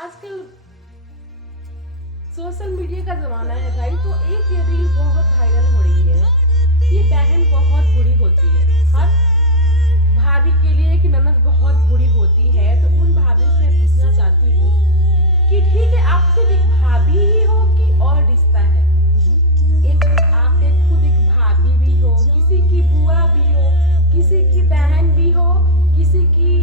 आजकल social media का जमाना है भाई, तो एक ये रील बहुत वायरल हो रही है कि बहन बहुत बुरी होती है। हर भाभी के लिए एक ननद बहुत बुरी होती है। तो उन भाभी से मैं पूछना चाहती हूँ कि ठीक है, आप सिर्फ एक भाभी ही हो कि और रिश्ता है? आप एक खुद एक भाभी भी हो, किसी की बुआ भी हो, किसी की बहन भी हो, किसी की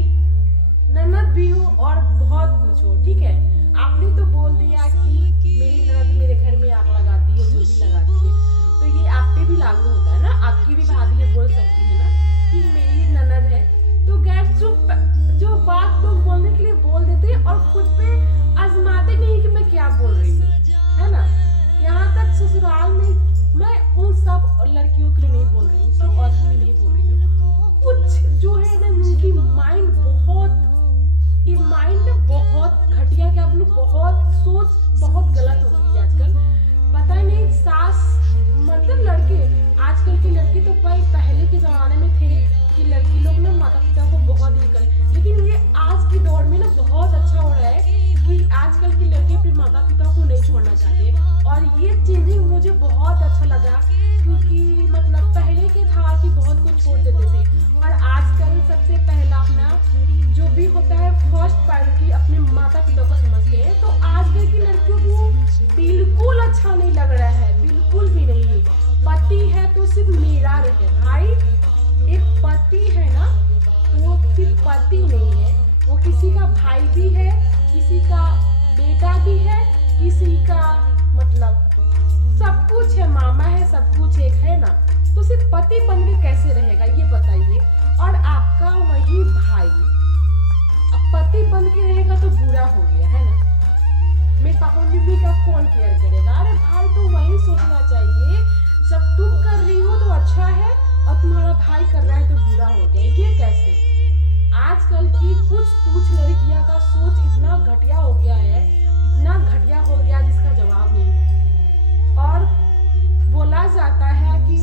ननद भी हो और बहुत कुछ हो। ठीक है, आपने तो बोल दिया कि मेरी ननद मेरे घर में आग लगाती है, जो भी लगाती है, तो ये आप पे भी लागू होता है ना? आपकी भी भाभी ये बोल सकती है ना कि मेरी ननद है। तो गैस जो बात लोग बोलने के लिए बोल देते हैं और खुद पे आजमाते नहीं कि मैं क्या बोल रही हूँ, है ना? यहाँ तक ससुराल में मैं उन सब लड़कियों के लिए नहीं बोल रही हूँ, सब औरत के लिए नहीं बोल रही हूँ। कुछ जो है ना, उनकी माइंड बहुत घटिया, क्या बोलूं, बहुत सोच बहुत गलत हो गई है आजकल। पता नहीं सास मतलब लड़के, आजकल के लड़के तो भाई पहले के जमाने में थे कि लड़की लोग ना माता पिता को बहुत ये करें, लेकिन ये आज के दौर में ना बहुत अच्छा हो रहा है कि आजकल के लड़के अपने माता पिता को नहीं छोड़ना चाहते। और ये चेंजिंग मुझे बहुत अच्छा लगा, क्योंकि मतलब पहले के था कि बहुत कुछ छोड़ देते थे, और आजकल सबसे पहला अपना जो भी होता है फर्स्ट प्रायोरिटी अपने माता पिता को समझते हैं। तो आजकल की लड़कियों को बिल्कुल अच्छा नहीं लग रहा है, बिल्कुल भी नहीं। पति है तो सिर्फ मेरा रहे भाई, एक पति है ना, वो सिर्फ पति नहीं है, वो किसी का भाई भी है, किसी का बेटा भी है, किसी का मतलब सब कुछ है, मामा है, सब कुछ एक है ना। तो सिर्फ पति बन के कैसे रहेगा ये बताइए? और आपका वही भाई अब पति बन के रहेगा तो बुरा हो गया, है ना? मेरे पापा मम्मी का कौन केयर करेगा? अरे भाई, तो वही सोचना चाहिए, जब तुम कर रही हो तो अच्छा है और तुम्हारा भाई कर रहा है तो बुरा हो गया। ये कैसे? आजकल की कुछ लड़कियां का सोच इतना घटिया हो गया है, इतना घटिया हो गया जिसका जवाब नहीं है। और बोला जाता है कि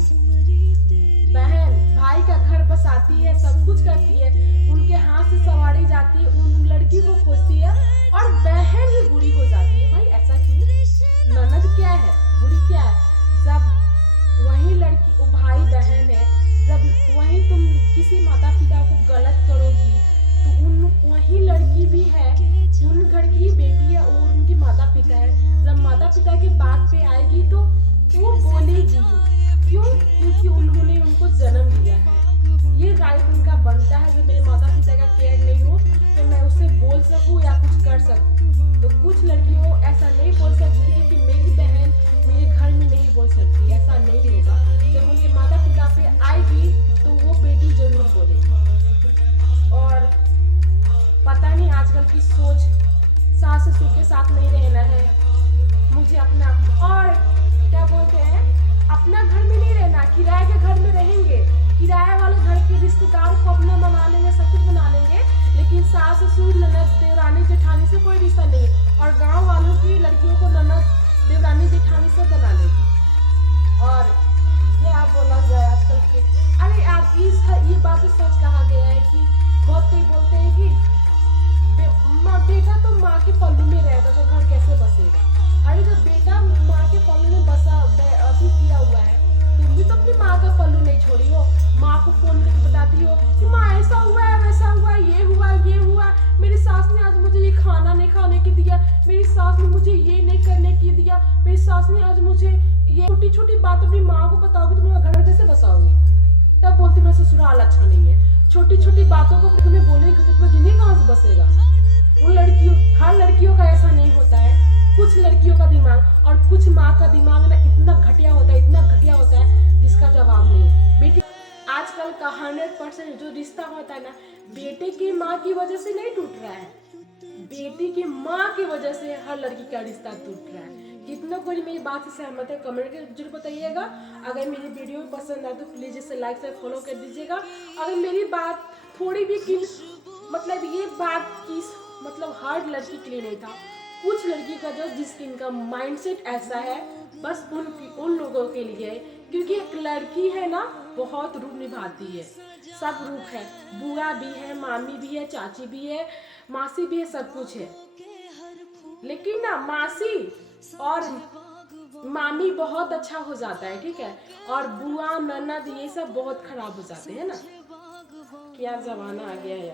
बहन भाई का घर बसाती है, सब कुछ करती है, उनके हाथ से सवारी जाती है, उन लड़की को खोजती है, और बहन ही बुरी हो जाती है। भाई ऐसा क्यों? ननद क्या है, बुरी क्या है? जब वही लड़की वो भाई बहन है, जब वही तुम किसी माता पिता को गलत करोगी तो उन वही लड़की भी है, उन घर की बेटी है और उनकी माता पिता है। जब माता पिता की बात पे आएगी तो वो बोलेगी, क्यों? क्योंकि उन्होंने उनको जन्म दिया है। ये राइट उनका बनता है, जब मेरे माता पिता का केयर नहीं हो तो मैं उससे बोल सकूं या कुछ कर सकूं। तो कुछ लड़कियों ऐसा नहीं बोल सकती है कि मेरी बहन मेरे घर में नहीं बोल सकती, ऐसा नहीं होगा। जब उनके माता पिता पे आएगी तो वो बेटी जरूर बोलेगी। और पता नहीं आजकल की सोच, सास ससुर के साथ नहीं रहना है, मुझे अपना, और क्या बोलते हैं, अपना घर में नहीं रहना, किराए के घर में रहेंगे। किराए वाले घर के रिश्तेदार को अपना बना लेंगे, सब कुछ बना लेंगे, लेकिन सास ससुर ननद देवरानी जेठानी से कोई रिश्ता नहीं है। और गांव वालों की लड़कियों को ननद देवरानी जेठानी से बना लेगी। और क्या बोला जाए आजकल के, अरे यार ये बात तो सच कहा गया है कि बहुत कोई बोलते हैं कि बेटा तो माँ के पल्लू में रहेगा तो घर कैसे बसेगा। अरे जब बेटा माँ के पल्लू में बसा अभी किया हुआ है, तुम भी तो अपनी माँ का पल्लू नहीं छोड़ी हो। माँ को फोन करके बताती हो कि माँ ऐसा हुआ है, वैसा हुआ है, ये हुआ, मेरी सास ने आज मुझे ये खाना नहीं खाने के दिया, मेरी सास ने मुझे ये नहीं करने के दिया, मेरी सास ने आज मुझे ये छोटी छोटी बात अपनी माँ को बताओगी तो मेरा घर कैसे बसाओगी? तब बोलती मेरा ससुराल अच्छा नहीं है। छोटी छोटी बातों को तुम्हें बोलेगी तो तुम्हारी जिंदगी कहाँ से बसेगा? उन लड़कियों, हर लड़कियों का ऐसा नहीं होता है। कुछ लड़कियों का दिमाग और कुछ माँ का दिमाग ना इतना घटिया होता है, इतना घटिया होता है जिसका जवाब नहीं है। बेटी आजकल का 100% जो रिश्ता होता है ना, बेटे की माँ की वजह से नहीं टूट रहा है, बेटी की माँ की वजह से हर लड़की का रिश्ता टूट रहा है। कितना कोई मेरी बात से सहमत है कमेंट करके जरूर बताइएगा। अगर मेरी वीडियो पसंद आए तो प्लीज इसे लाइक से फॉलो कर दीजिएगा। अगर मेरी बात थोड़ी भी मतलब ये बात की मतलब हर लड़की के लिए नहीं था, कुछ लड़की का जो जिनका माइंडसेट ऐसा है, बस उन लोगों के लिए, क्योंकि एक लड़की है ना बहुत रूप निभाती है, सब रूप है, बुआ भी है, मामी भी है, चाची भी है, मासी भी है, सब कुछ है। लेकिन ना मासी और मामी बहुत अच्छा हो जाता है, ठीक है, और बुआ ननद ये सब बहुत खराब हो जाते हैं ना। क्या जमाना आ गया है यार।